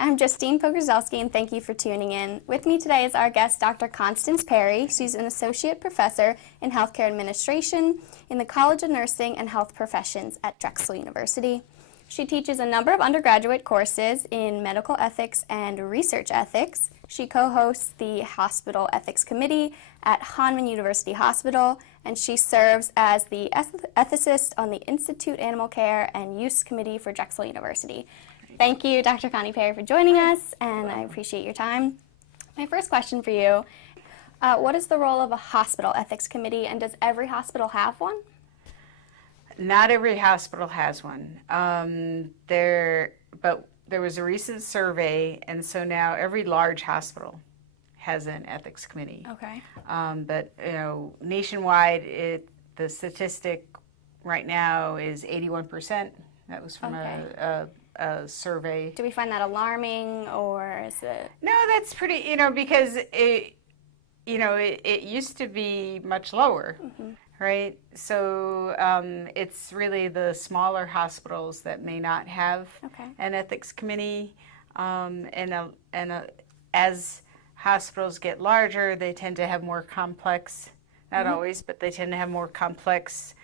I'm Justine Pogorzelski, and thank you for tuning in. With me today is our guest, Dr. Constance Perry. She's an associate professor in healthcare administration in the College of Nursing and Health Professions at Drexel University. She teaches a number of undergraduate courses in medical ethics and research ethics. She co-hosts the Hospital Ethics Committee at Hyman University Hospital, and she serves as the ethicist on the Institute Animal Care and Use Committee for Drexel University. Thank you, Dr. Connie Perry, for joining us, and I appreciate your time. My first question for you, what is the role of a hospital ethics committee, and does every hospital have one? Not every hospital has one. But there was a recent survey, and so now every large hospital has an ethics committee. Okay. But nationwide, the statistic right now is 81%. That was from a survey. Do we find that alarming, or is it? No, that's pretty. Because it used to be much lower. Mm-hmm. Right, so it's really the smaller hospitals that may not have an ethics committee, as hospitals get larger, they tend to have more complex, not always, but they tend to have more complex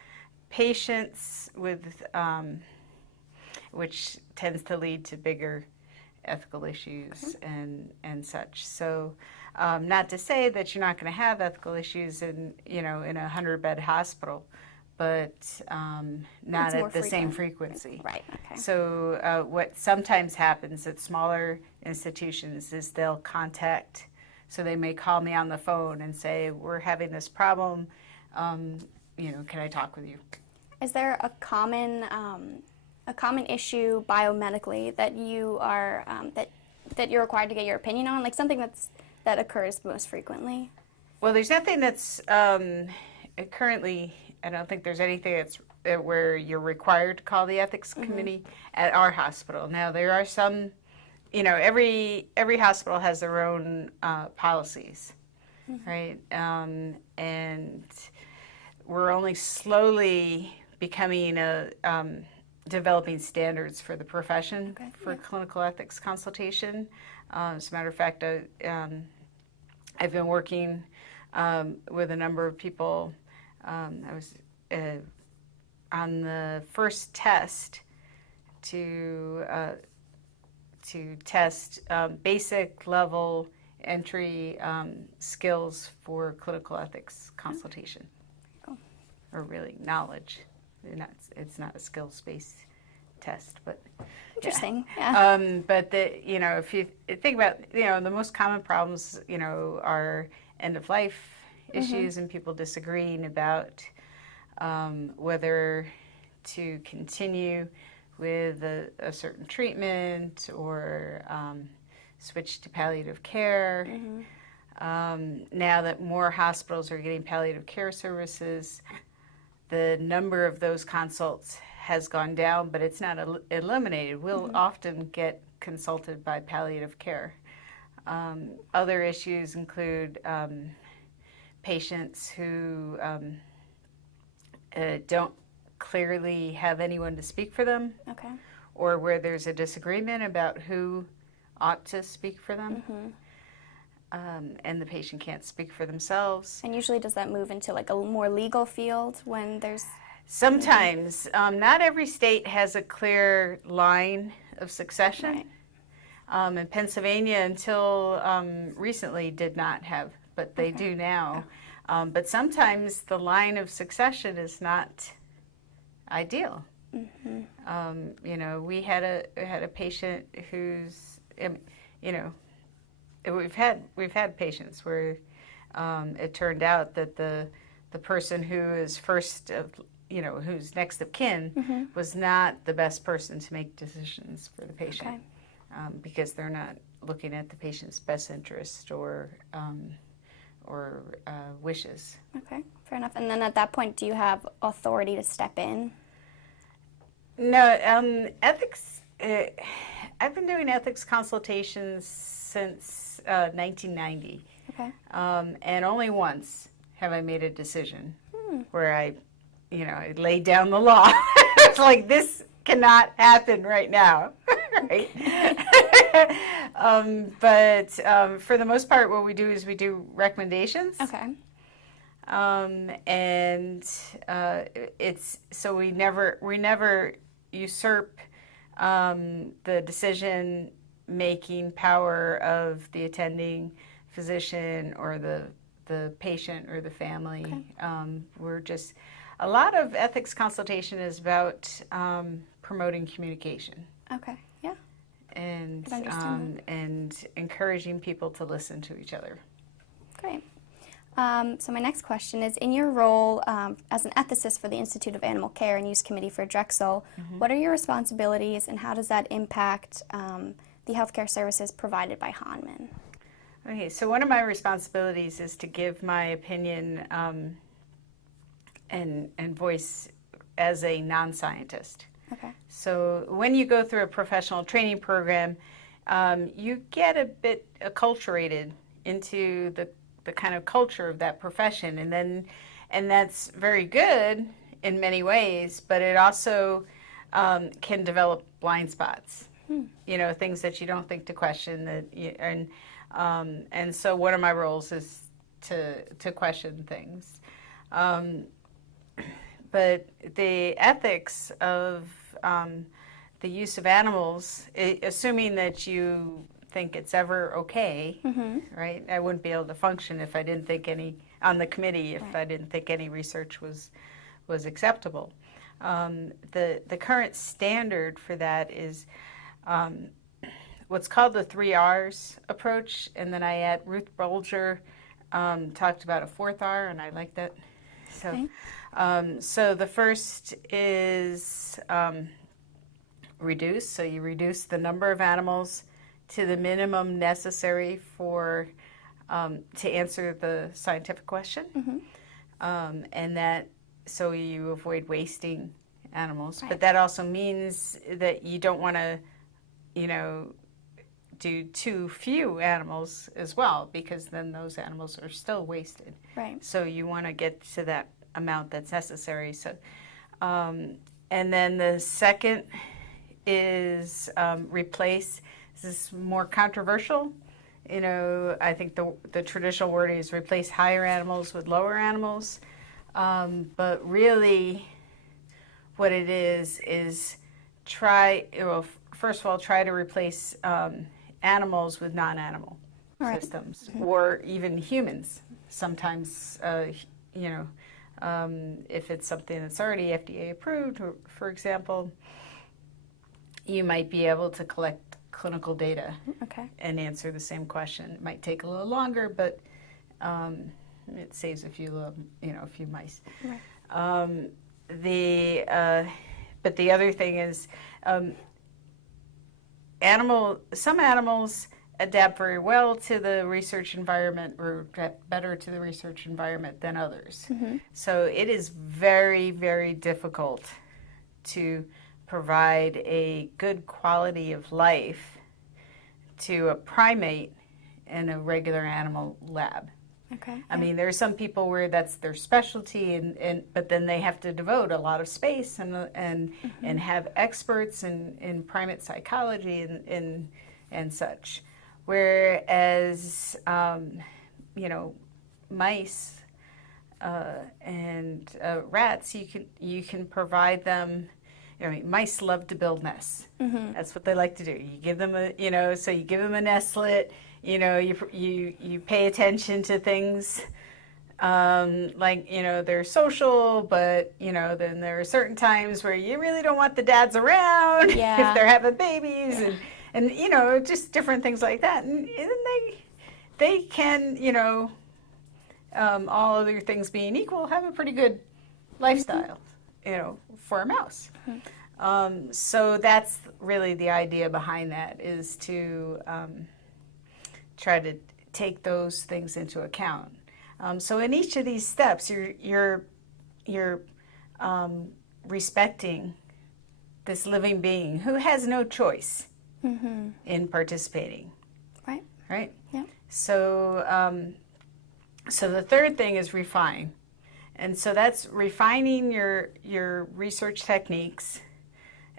patients with, which tends to lead to bigger ethical issues and such. So. Not to say that you're not going to have ethical issues in a 100-bed hospital, but not at the same frequency. Right. Okay. So what sometimes happens at smaller institutions is they'll contact. So they may call me on the phone and say, "We're having this problem. Can I talk with you?" Is there a common issue biomedically that you are that you're required to get your opinion on, like something that occurs most frequently? Well, there's nothing that's currently, I don't think there's anything that's where you're required to call the ethics committee at our hospital. Now, there are some, every hospital has their own policies, right? And we're only slowly becoming developing standards for the profession for clinical ethics consultation. As a matter of fact, I've been working with a number of people. I was on the first test to test basic level entry skills for clinical ethics consultation, or really knowledge. It's not a skills-based test, but interesting. Yeah. But if you think about, the most common problems, are end-of-life issues and people disagreeing about whether to continue with a certain treatment or switch to palliative care. Now that more hospitals are getting palliative care services, the number of those consults has gone down, but it's not eliminated. We'll often get consulted by palliative care. Other issues include patients who don't clearly have anyone to speak for them, or where there's a disagreement about who ought to speak for them, and the patient can't speak for themselves. And usually does that move into like a more legal field when there's... Sometimes. Not every state has a clear line of succession. And Pennsylvania, until recently, did not have, but they do now. But sometimes the line of succession is not ideal. We had a patient who's, we've had patients where it turned out that the person who is first of, who's next of kin was not the best person to make decisions for the patient, because they're not looking at the patient's best interest or wishes. Okay, fair enough. And then at that point, do you have authority to step in? No, ethics. I've been doing ethics consultations since 1990. Okay. And only once have I made a decision where I laid down the law. It's like, this cannot happen right now, right? But for the most part, what we do is we do recommendations. Okay. And it's so we never usurp the decision making power of the attending physician or the patient or the family. Okay. We're just a lot of ethics consultation is about promoting communication. Okay. Yeah. And I understand and encouraging people to listen to each other. Great. So my next question is, in your role as an ethicist for the Institute of Animal Care and Use Committee for Drexel, what are your responsibilities and how does that impact the healthcare services provided by Hyman? Okay, so one of my responsibilities is to give my opinion and voice as a non-scientist. Okay. So when you go through a professional training program, you get a bit acculturated into the kind of culture of that profession, and that's very good in many ways, but it also can develop blind spots. You know, things that you don't think to question and so one of my roles is to question things. But the ethics of the use of animals, assuming that you think it's ever okay, right? I wouldn't be able to function if I didn't think on the committee if I didn't think any research was acceptable. The current standard for that is what's called the 3 R's approach, and then I add Ruth Bolger talked about a 4th R, and I like that. So, Okay. So the first is reduce. So you reduce the number of animals to the minimum necessary for to answer the scientific question, and that so you avoid wasting animals. Right. But that also means that you don't want to, do too few animals as well, because then those animals are still wasted. Right. So you want to get to that amount that's necessary. So, and then the second is replace. This is more controversial. I think the traditional wording is replace higher animals with lower animals. But really what it is first of all, try to replace animals with non-animal systems, or even humans. Sometimes, if it's something that's already FDA approved, for example, you might be able to collect clinical data and answer the same question. It might take a little longer, but it saves a few mice. Right. But the other thing is, some animals adapt very well to the research environment, or adapt better to the research environment than others. So it is very, very difficult to provide a good quality of life to a primate in a regular animal lab. Okay. I mean, there are some people where that's their specialty, but then they have to devote a lot of space and have experts in primate psychology and such. Whereas, mice and rats, you can provide them. Mice love to build nests. That's what they like to do. You give them so you give them a nestlet. You pay attention to things like they're social, but then there are certain times where you really don't want the dads around if they're having babies and just different things like that, and they can all other things being equal, have a pretty good lifestyle for a mouse. So that's really the idea behind that, is to try to take those things into account. So in each of these steps, you're respecting this living being who has no choice in participating. Right. Yeah. So so the third thing is refine, and so that's refining your research techniques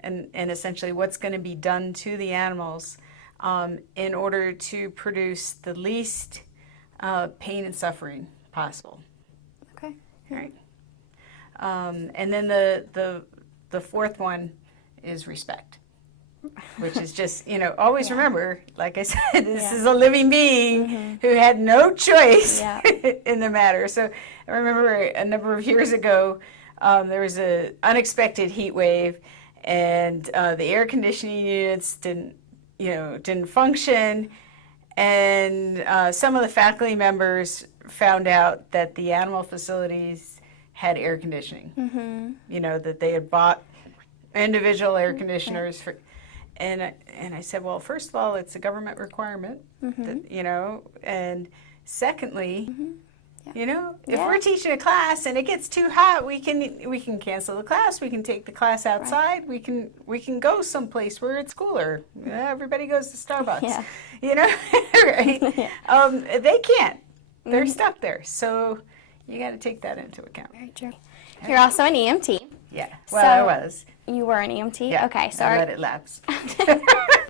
and essentially what's going to be done to the animals. in order to produce the least pain and suffering possible. Okay. Right. And then the fourth one is respect, which is just, always remember, like I said, this is a living being who had no choice in the matter. So I remember a number of years ago, there was an unexpected heat wave, and the air conditioning units didn't function, and some of the faculty members found out that the animal facilities had air conditioning. That they had bought individual air conditioners for, and I said, well, first of all, it's a government requirement, that, and secondly, if we're teaching a class and it gets too hot, we can cancel the class. We can take the class outside. We can go someplace where it's cooler. Everybody goes to Starbucks. Right? They can't. They're stuck there. So you got to take that into account. Very true. You're also an EMT. Yeah. Well, I was. You were an EMT? Yeah. Okay. So I let it lapse.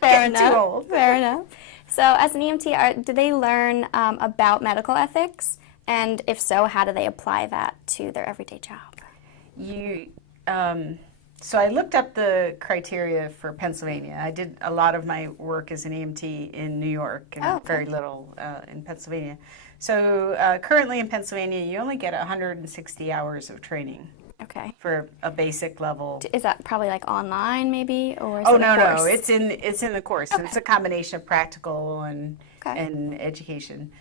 Fair enough. Too old. Fair enough. So as an EMT, do they learn about medical ethics? And if so, how do they apply that to their everyday job? So I looked up the criteria for Pennsylvania. I did a lot of my work as an EMT in New York and very little in Pennsylvania. So currently in Pennsylvania, you only get 160 hours of training. Okay. For a basic level. Is that probably like online maybe, or is it a course? No, it's in the course. Okay. It's a combination of practical and education.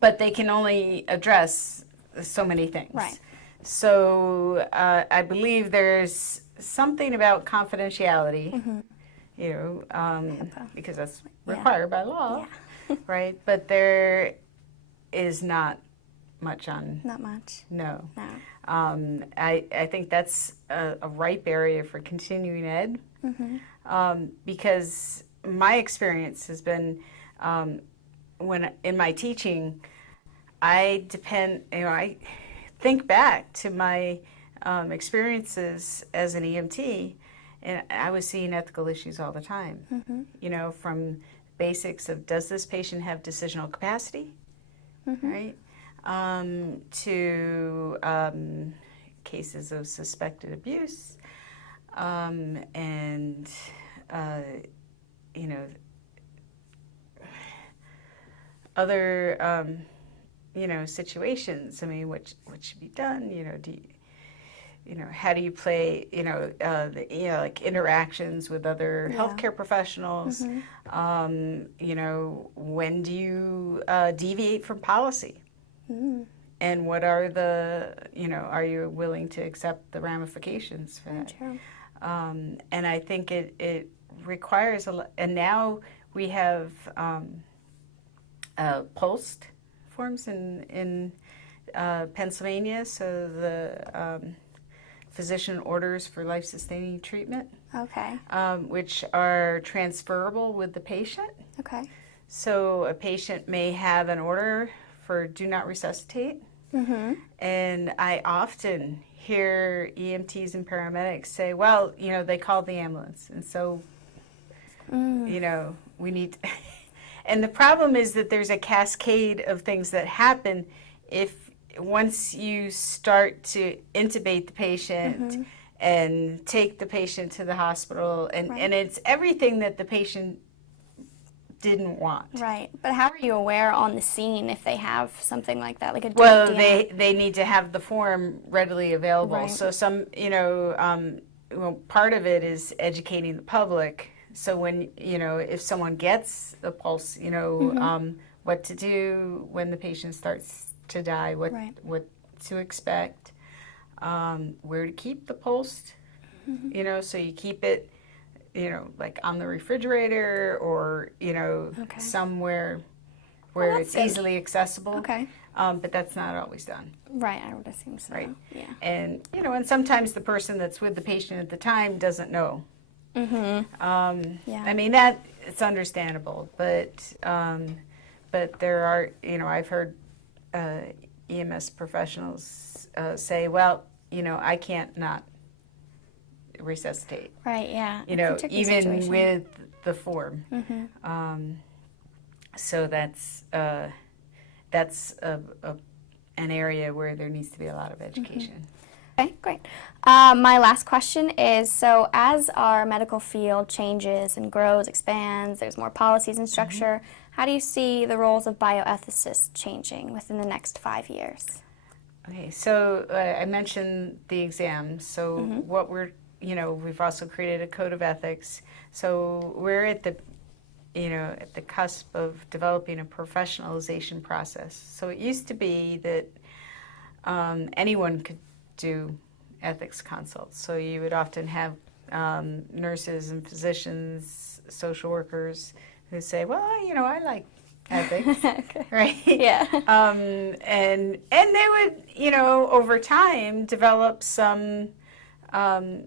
But they can only address so many things. Right. So I believe there's something about confidentiality, because that's required by law, right? But there is not much on. Not much. No. I think that's a ripe area for continuing ed, because my experience has been when in my teaching, I think back to my experiences as an EMT, and I was seeing ethical issues all the time. From basics of, does this patient have decisional capacity, right? To cases of suspected abuse, and other situations. I mean, what should be done? How do you play? Like interactions with other healthcare professionals. When do you deviate from policy? And what are the, are you willing to accept the ramifications for that? True. And I think it requires a lot. And now we have POST forms in Pennsylvania, so the physician orders for life-sustaining treatment. Okay. Which are transferable with the patient. Okay. So a patient may have an order for do not resuscitate. And I often hear EMTs and paramedics say, well, they called the ambulance. And so, we need to and the problem is that there's a cascade of things that happen once you start to intubate the patient and take the patient to the hospital, and it's everything that the patient didn't want. Right. But how are you aware on the scene if they have something like that, like a Well, DNR? they need to have the form readily available. Right. So some, part of it is educating the public. So when, if someone gets the pulse, what to do when the patient starts to die, what to expect, where to keep the pulse, so you keep it, like on the refrigerator or, somewhere where it's easily accessible. Okay. But that's not always done. Right, I would assume so. Right. Yeah. And, and sometimes the person that's with the patient at the time doesn't know. I mean, that it's understandable, but there are, I've heard EMS professionals say, well, I can't not resuscitate. Right, yeah. You know, It's a tricky even situation. with the form. So that's an area where there needs to be a lot of education. Okay, great. My last question is, so as our medical field changes and grows, expands, there's more policies and structure, how do you see the roles of bioethicists changing within the next 5 years? Okay, so I mentioned the exams. So what we've also created a code of ethics. So we're at the cusp of developing a professionalization process. So it used to be that anyone could do ethics consults. So you would often have nurses and physicians, social workers who say, well, I like ethics, Okay. right? Yeah. And they would, over time develop some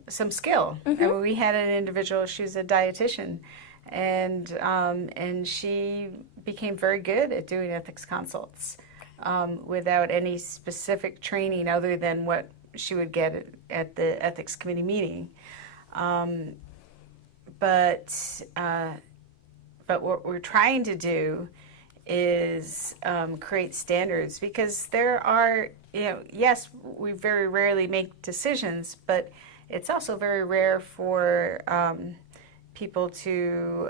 skill. And we had an individual, she was a dietitian, and she became very good at doing ethics consults without any specific training other than what she would get at the ethics committee meeting. But what we're trying to do is create standards, because there are, yes, we very rarely make decisions, but it's also very rare for people to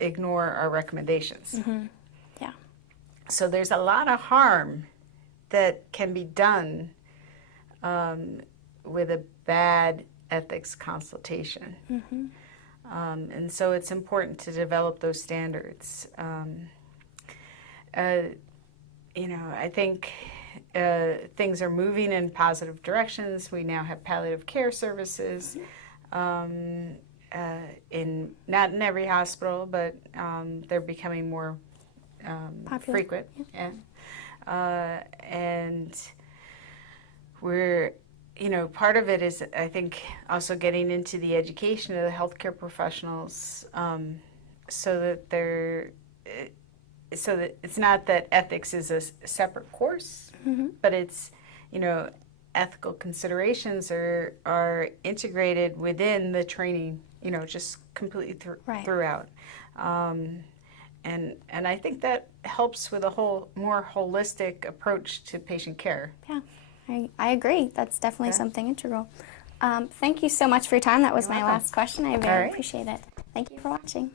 ignore our recommendations. Yeah. So there's a lot of harm that can be done with a bad ethics consultation. And so it's important to develop those standards. I think things are moving in positive directions. We now have palliative care services not in every hospital, but they're becoming more frequent. Yeah. And we're, part of it is, I think, also getting into the education of the healthcare professionals, so that it's not that ethics is a separate course, but it's, ethical considerations are integrated within the training, just completely throughout. And I think that helps with a more holistic approach to patient care. Yeah, I agree. That's definitely something integral. Thank you so much for your time. That was my last question. I very appreciate it. Thank you for watching.